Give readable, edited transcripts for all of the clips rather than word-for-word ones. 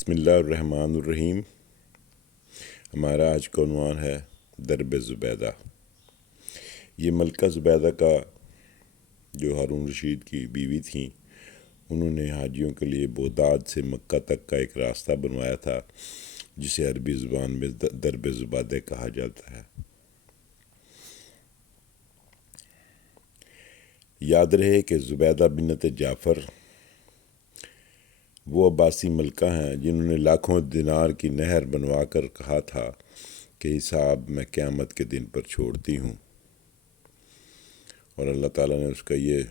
بسم اللہ الرحمن الرحیم۔ ہمارا آج کا عنوان ہے درب زبیدہ۔ یہ ملکہ زبیدہ کا جو ہارون رشید کی بیوی تھیں، انہوں نے حاجیوں کے لیے بغداد سے مکہ تک کا ایک راستہ بنوایا تھا، جسے عربی زبان میں درب زبیدہ کہا جاتا ہے۔ یاد رہے کہ زبیدہ بنت جعفر وہ عباسی ملکہ ہیں جنہوں نے لاکھوں دینار کی نہر بنوا کر کہا تھا کہ حساب میں قیامت کے دن پر چھوڑتی ہوں، اور اللہ تعالیٰ نے اس کا یہ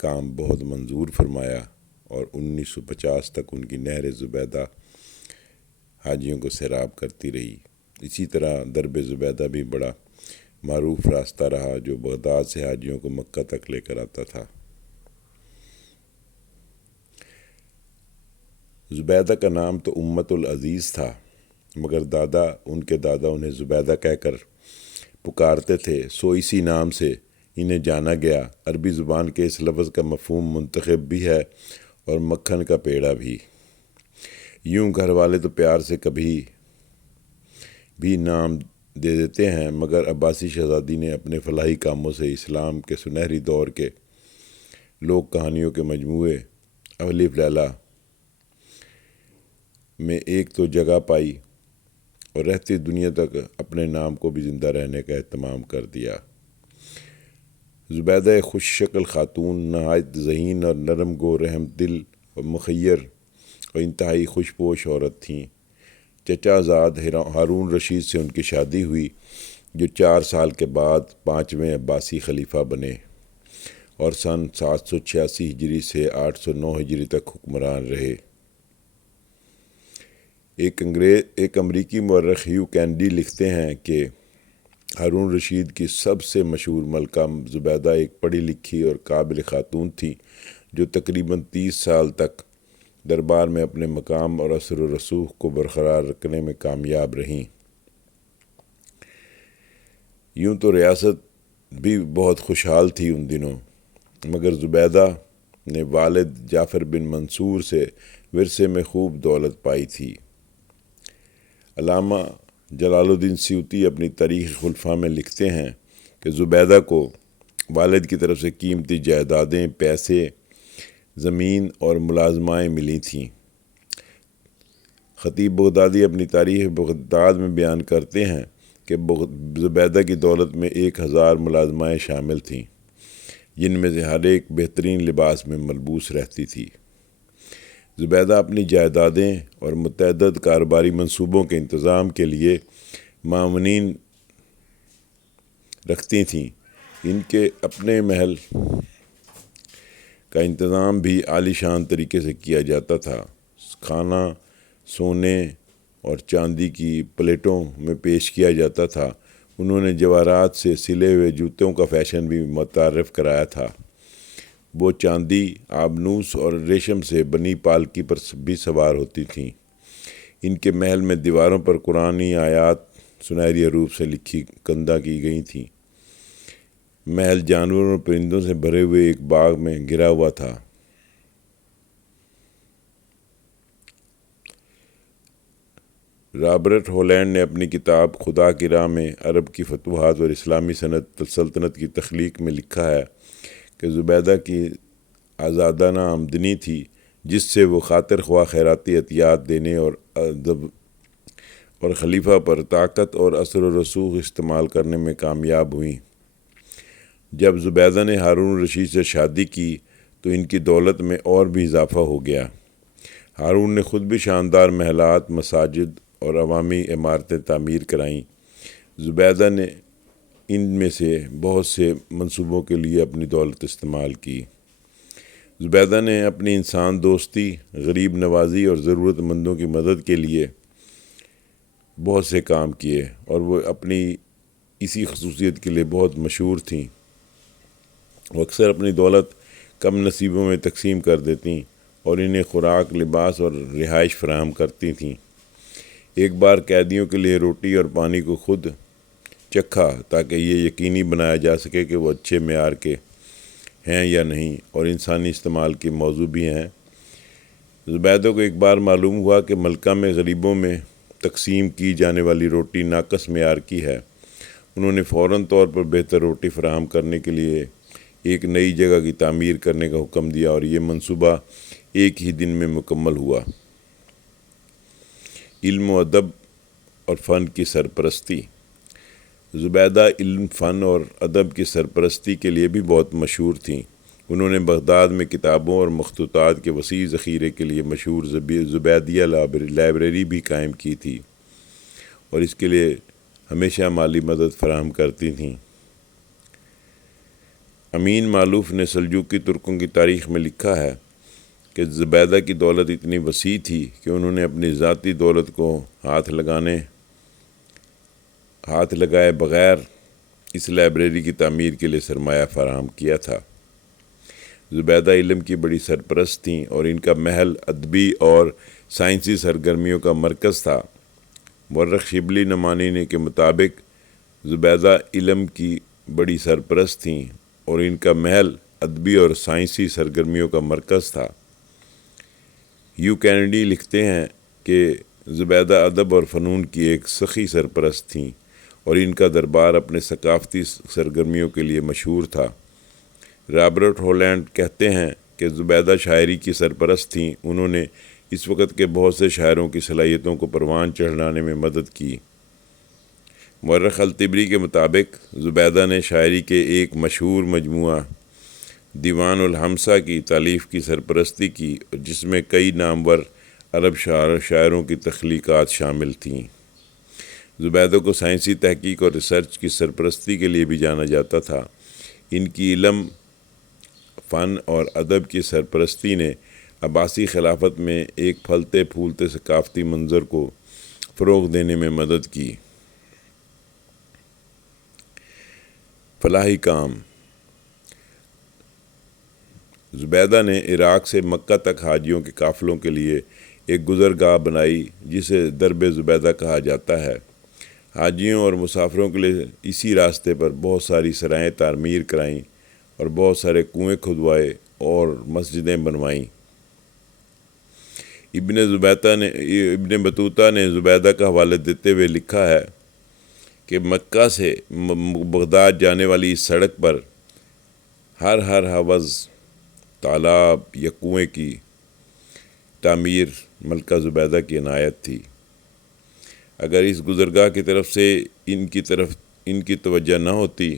کام بہت منظور فرمایا، اور 1950 تک ان کی نہر زبیدہ حاجیوں کو سیراب کرتی رہی۔ اسی طرح درب زبیدہ بھی بڑا معروف راستہ رہا جو بغداد سے حاجیوں کو مکہ تک لے کر آتا تھا۔ زبیدہ کا نام تو امت العزیز تھا، مگر ان کے دادا انہیں زبیدہ کہہ کر پکارتے تھے، سو اسی نام سے انہیں جانا گیا۔ عربی زبان کے اس لفظ کا مفہوم منتخب بھی ہے اور مکھن کا پیڑا بھی۔ یوں گھر والے تو پیار سے کبھی بھی نام دے دیتے ہیں، مگر عباسی شہزادی نے اپنے فلاحی کاموں سے اسلام کے سنہری دور کے لوک کہانیوں کے مجموعے الف لیلا میں ایک تو جگہ پائی، اور رہتی دنیا تک اپنے نام کو بھی زندہ رہنے کا اہتمام کر دیا۔ زبیدہ ایک خوش شکل خاتون، نہایت ذہین اور نرم گو رحم دل اور مخیر اور انتہائی خوش پوش عورت تھیں۔ چچا زاد ہارون رشید سے ان کی شادی ہوئی، جو 4 سال کے بعد 5ویں عباسی خلیفہ بنے اور سن 786 ہجری سے 809 ہجری تک حکمران رہے۔ ایک امریکی مورخ ہیو کینیڈی لکھتے ہیں کہ ہارون رشید کی سب سے مشہور ملکہ زبیدہ ایک پڑھی لکھی اور قابل خاتون تھی، جو تقریباً 30 سال تک دربار میں اپنے مقام اور اثر و رسوخ کو برقرار رکھنے میں کامیاب رہیں۔ یوں تو ریاست بھی بہت خوشحال تھی ان دنوں، مگر زبیدہ نے والد جعفر بن منصور سے ورثے میں خوب دولت پائی تھی۔ علامہ جلال الدین سیوطی اپنی تاریخ خلفاء میں لکھتے ہیں کہ زبیدہ کو والد کی طرف سے قیمتی جائیدادیں، پیسے، زمین اور ملازمائیں ملی تھیں۔ خطیب بغدادی اپنی تاریخ بغداد میں بیان کرتے ہیں کہ زبیدہ کی دولت میں 1000 ملازمائیں شامل تھیں، جن میں سے ہر ایک بہترین لباس میں ملبوس رہتی تھی۔ زبیدہ اپنی جائیدادیں اور متعدد کاروباری منصوبوں کے انتظام کے لیے معاونین رکھتی تھیں۔ ان کے اپنے محل کا انتظام بھی عالی شان طریقے سے کیا جاتا تھا۔ کھانا سونے اور چاندی کی پلیٹوں میں پیش کیا جاتا تھا۔ انہوں نے جواہرات سے سلے ہوئے جوتوں کا فیشن بھی متعارف کرایا تھا۔ وہ چاندی، آبنوس اور ریشم سے بنی پالکی پر بھی سوار ہوتی تھیں۔ ان کے محل میں دیواروں پر قرآنی آیات سنہری حروف سے لکھی کندہ کی گئی تھیں۔ محل جانوروں اور پرندوں سے بھرے ہوئے ایک باغ میں گھرا ہوا تھا۔ رابرٹ ہولینڈ نے اپنی کتاب خدا کی راہ میں عرب کی فتوحات اور اسلامی سلطنت کی تخلیق میں لکھا ہے کہ زبیدہ کی آزادانہ آمدنی تھی، جس سے وہ خاطر خواہ خیراتی عطیات دینے اور خلیفہ پر طاقت اور اثر و رسوخ استعمال کرنے میں کامیاب ہوئیں۔ جب زبیدہ نے ہارون رشید سے شادی کی تو ان کی دولت میں اور بھی اضافہ ہو گیا۔ ہارون نے خود بھی شاندار محلات، مساجد اور عوامی عمارتیں تعمیر کرائیں۔ زبیدہ نے ان میں سے بہت سے منصوبوں کے لیے اپنی دولت استعمال کی۔ زبیدہ نے اپنی انسان دوستی، غریب نوازی اور ضرورت مندوں کی مدد کے لیے بہت سے کام کیے، اور وہ اپنی اسی خصوصیت کے لیے بہت مشہور تھیں۔ وہ اکثر اپنی دولت کم نصیبوں میں تقسیم کر دیتیں اور انہیں خوراک، لباس اور رہائش فراہم کرتی تھیں۔ ایک بار قیدیوں کے لیے روٹی اور پانی کو خود چکھا تاکہ یہ یقینی بنایا جا سکے کہ وہ اچھے معیار کے ہیں یا نہیں اور انسانی استعمال کے موضوع بھی ہیں۔ زبیدہ کو ایک بار معلوم ہوا کہ ملکہ میں غریبوں میں تقسیم کی جانے والی روٹی ناقص معیار کی ہے۔ انہوں نے فوراً طور پر بہتر روٹی فراہم کرنے کے لیے ایک نئی جگہ کی تعمیر کرنے کا حکم دیا اور یہ منصوبہ ایک ہی دن میں مکمل ہوا۔ علم و ادب اور فن کی سرپرستی۔ زبیدہ علم، فن اور ادب کی سرپرستی کے لیے بھی بہت مشہور تھیں۔ انہوں نے بغداد میں کتابوں اور مخطوطات کے وسیع ذخیرے کے لیے مشہور زبیدیہ لائبریری بھی قائم کی تھی اور اس کے لیے ہمیشہ مالی مدد فراہم کرتی تھیں۔ امین مالوف نے سلجوقی ترکوں کی تاریخ میں لکھا ہے کہ زبیدہ کی دولت اتنی وسیع تھی کہ انہوں نے اپنی ذاتی دولت کو ہاتھ لگائے بغیر اس لائبریری کی تعمیر کے لیے سرمایہ فراہم کیا تھا۔ زبیدہ علم کی بڑی سرپرست تھیں اور ان کا محل ادبی اور سائنسی سرگرمیوں کا مرکز تھا۔ مورخ شبلی نمانی کے مطابق زبیدہ علم کی بڑی سرپرست تھیں اور ان کا محل ادبی اور سائنسی سرگرمیوں کا مرکز تھا۔ یو کینیڈی لکھتے ہیں کہ زبیدہ ادب اور فنون کی ایک سخی سرپرست تھیں اور ان کا دربار اپنے ثقافتی سرگرمیوں کے لیے مشہور تھا۔ رابرٹ ہولینڈ کہتے ہیں کہ زبیدہ شاعری کی سرپرست تھیں۔ انہوں نے اس وقت کے بہت سے شاعروں کی صلاحیتوں کو پروان چڑھانے میں مدد کی۔ مورخ الطبری کے مطابق زبیدہ نے شاعری کے ایک مشہور مجموعہ دیوان الحمسہ کی تالیف کی سرپرستی کی جس میں کئی نامور عرب شاعروں کی تخلیقات شامل تھیں۔ زبیدہ کو سائنسی تحقیق اور ریسرچ کی سرپرستی کے لیے بھی جانا جاتا تھا۔ ان کی علم، فن اور ادب کی سرپرستی نے عباسی خلافت میں ایک پھلتے پھولتے ثقافتی منظر کو فروغ دینے میں مدد کی۔ فلاحی کام۔ زبیدہ نے عراق سے مکہ تک حاجیوں کے قافلوں کے لیے ایک گزرگاہ بنائی جسے درب زبیدہ کہا جاتا ہے۔ حاجیوں اور مسافروں کے لیے اسی راستے پر بہت ساری سرائیں تعمیر کرائیں اور بہت سارے کنویں کھدوائے اور مسجدیں بنوائیں۔ ابن بطوطہ نے زبیدہ کا حوالہ دیتے ہوئے لکھا ہے کہ مکہ سے بغداد جانے والی اس سڑک پر ہر حوض، تالاب یا کنویں کی تعمیر ملکہ زبیدہ کی عنایت تھی۔ اگر اس گزرگاہ کی طرف سے ان کی توجہ نہ ہوتی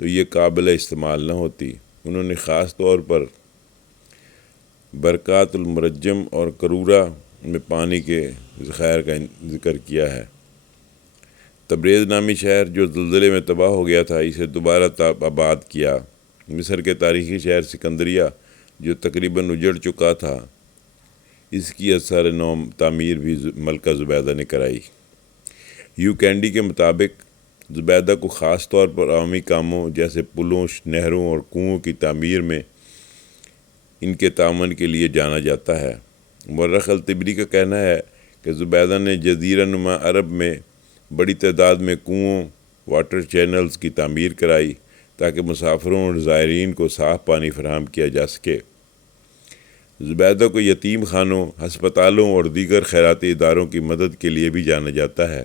تو یہ قابل استعمال نہ ہوتی۔ انہوں نے خاص طور پر برکات المرجم اور کرورہ میں پانی کے ذخائر کا ذکر کیا ہے۔ تبریز نامی شہر جو زلزلے میں تباہ ہو گیا تھا، اسے دوبارہ آباد کیا۔ مصر کے تاریخی شہر سکندریہ جو تقریباً اجڑ چکا تھا، اس کی اثر نو تعمیر بھی ملکہ زبیدہ نے کرائی۔ یو کینڈی کے مطابق زبیدہ کو خاص طور پر عوامی کاموں جیسے پلوں، نہروں اور کنووں کی تعمیر میں ان کے تعاون کے لیے جانا جاتا ہے۔ مورخ الطبری کا کہنا ہے کہ زبیدہ نے جزیرہ نما عرب میں بڑی تعداد میں کنوؤں، واٹر چینلز کی تعمیر کرائی تاکہ مسافروں اور زائرین کو صاف پانی فراہم کیا جا سکے۔ زبیدہ کو یتیم خانوں، ہسپتالوں اور دیگر خیراتی اداروں کی مدد کے لیے بھی جانا جاتا ہے۔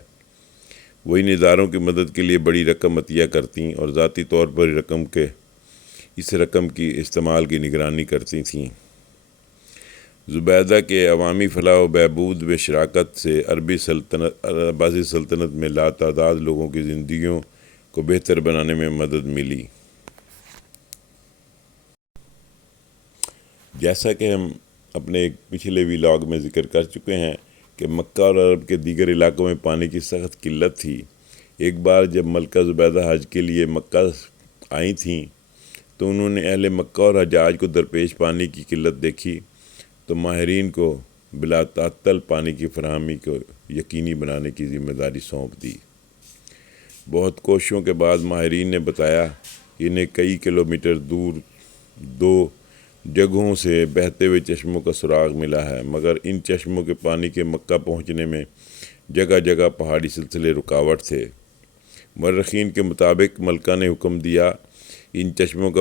وہ ان اداروں کی مدد کے لیے بڑی رقم عطیہ کرتیں اور ذاتی طور پر اس رقم کی استعمال کی نگرانی کرتی تھیں۔ زبیدہ کے عوامی فلاح و بہبود میں شراکت سے عباسی سلطنت میں لاتعداد لوگوں کی زندگیوں کو بہتر بنانے میں مدد ملی۔ جیسا کہ ہم اپنے ایک پچھلے ولاگ میں ذکر کر چکے ہیں کہ مکہ اور عرب کے دیگر علاقوں میں پانی کی سخت قلت تھی۔ ایک بار جب ملکہ زبیدہ حج کے لیے مکہ آئی تھیں تو انہوں نے اہل مکہ اور حجاج کو درپیش پانی کی قلت دیکھی تو ماہرین کو بلا تعطل پانی کی فراہمی کو یقینی بنانے کی ذمہ داری سونپ دی۔ بہت کوششوں کے بعد ماہرین نے بتایا کہ انہیں کئی کلومیٹر دور 2 جگہوں سے بہتے ہوئے چشموں کا سراغ ملا ہے، مگر ان چشموں کے پانی کے مکہ پہنچنے میں جگہ جگہ پہاڑی سلسلے رکاوٹ تھے۔ مورخین کے مطابق ملکہ نے حکم دیا ان چشموں کا